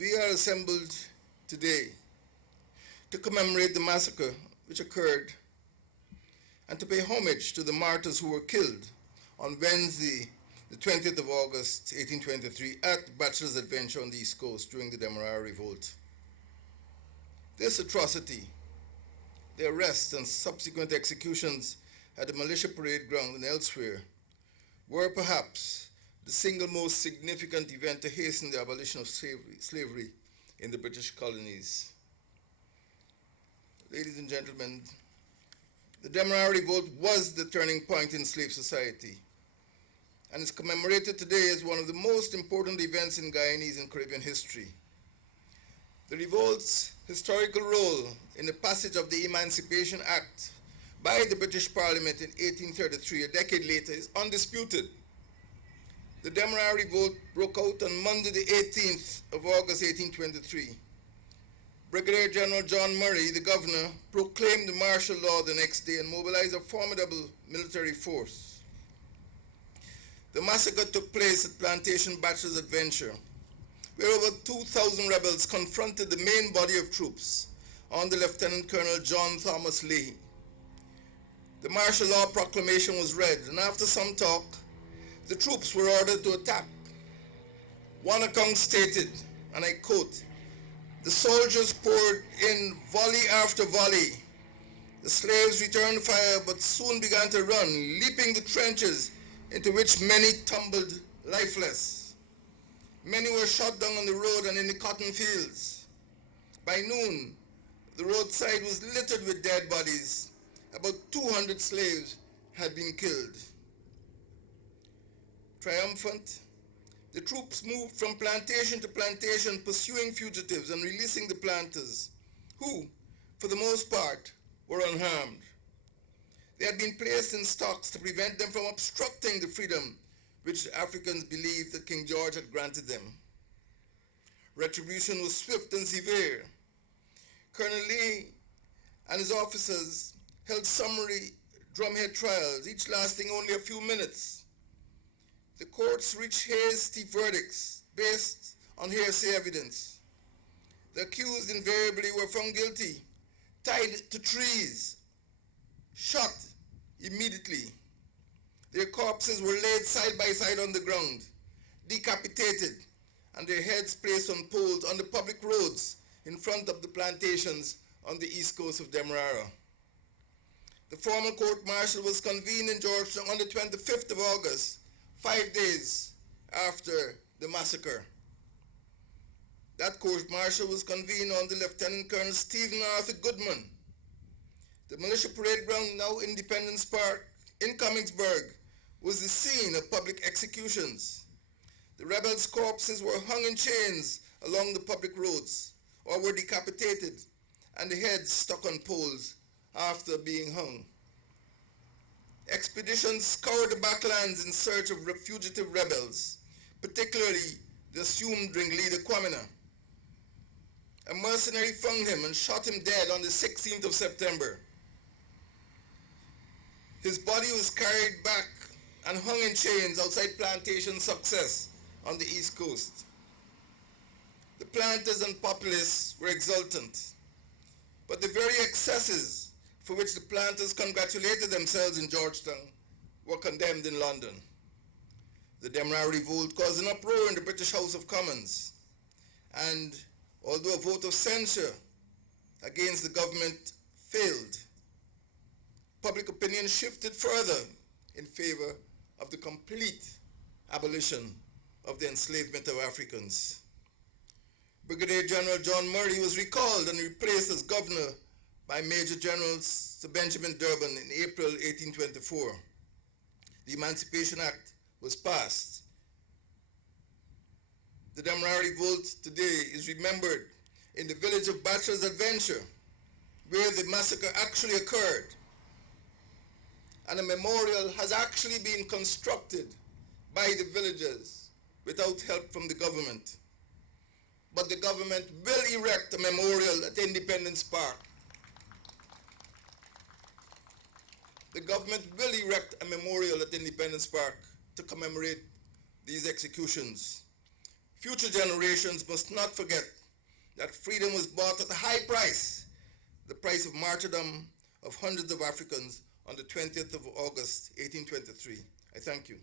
We are assembled today to commemorate the massacre which occurred and to pay homage to the martyrs who were killed on Wednesday, the 20th of August, 1823, at Bachelor's Adventure on the East Coast during the Demerara Revolt. This atrocity, the arrest and subsequent executions at the militia parade ground and elsewhere, were perhaps the single most significant event to hasten the abolition of slavery in the British colonies. Ladies and gentlemen, the Demerara Revolt was the turning point in slave society and is commemorated today as one of the most important events in Guyanese and Caribbean history. The revolt's historical role in the passage of the Emancipation Act by the British Parliament in 1833, a decade later, is undisputed. The Demerara Revolt broke out on Monday, the 18th of August, 1823. Brigadier General John Murray, the governor, proclaimed the martial law the next day and mobilized a formidable military force. The massacre took place at Plantation Bachelor's Adventure, where over 2,000 rebels confronted the main body of troops under Lieutenant Colonel John Thomas Leahy. The martial law proclamation was read, and after some talk, the troops were ordered to attack. One account stated, and I quote, "The soldiers poured in volley after volley. The slaves returned fire, but soon began to run, leaping the trenches into which many tumbled lifeless. Many were shot down on the road and in the cotton fields. By noon, the roadside was littered with dead bodies. About 200 slaves had been killed." Triumphant, the troops moved from plantation to plantation, pursuing fugitives and releasing the planters, who, for the most part, were unharmed. They had been placed in stocks to prevent them from obstructing the freedom which the Africans believed that King George had granted them. Retribution was swift and severe. Colonel Lee and his officers held summary drumhead trials, each lasting only a few minutes. The courts reached hasty verdicts based on hearsay evidence. The accused invariably were found guilty, tied to trees, shot immediately. Their corpses were laid side by side on the ground, decapitated, and their heads placed on poles on the public roads in front of the plantations on the east coast of Demerara. The formal court-martial was convened in Georgetown on the 25th of August, 5 days after the massacre. That court-martial was convened under Lieutenant Colonel Stephen Arthur Goodman. The militia parade ground, now Independence Park in Commingsburg, was the scene of public executions. The rebels' corpses were hung in chains along the public roads or were decapitated and the heads stuck on poles after being hung. Expeditions scoured the backlands in search of fugitive rebels, particularly the assumed ringleader Kwamina. A mercenary found him and shot him dead on the 16th of September. His body was carried back and hung in chains outside Plantation Success on the East Coast. The planters and populace were exultant, but the very excesses for which the planters congratulated themselves in Georgetown were condemned in London. The Demerara Revolt caused an uproar in the British House of Commons, and although a vote of censure against the government failed, public opinion shifted further in favor of the complete abolition of the enslavement of Africans. Brigadier General John Murray was recalled and replaced as governor by Major General Sir Benjamin Durban in April 1824. The Emancipation Act was passed. The Demerara Revolt today is remembered in the village of Bachelor's Adventure, where the massacre actually occurred. And a memorial has actually been constructed by the villagers without help from the government. But the government will erect a memorial at Independence Park. The government will erect a memorial at Independence Park to commemorate these executions. Future generations must not forget that freedom was bought at a high price, the price of martyrdom of hundreds of Africans on the 20th of August, 1823. I thank you.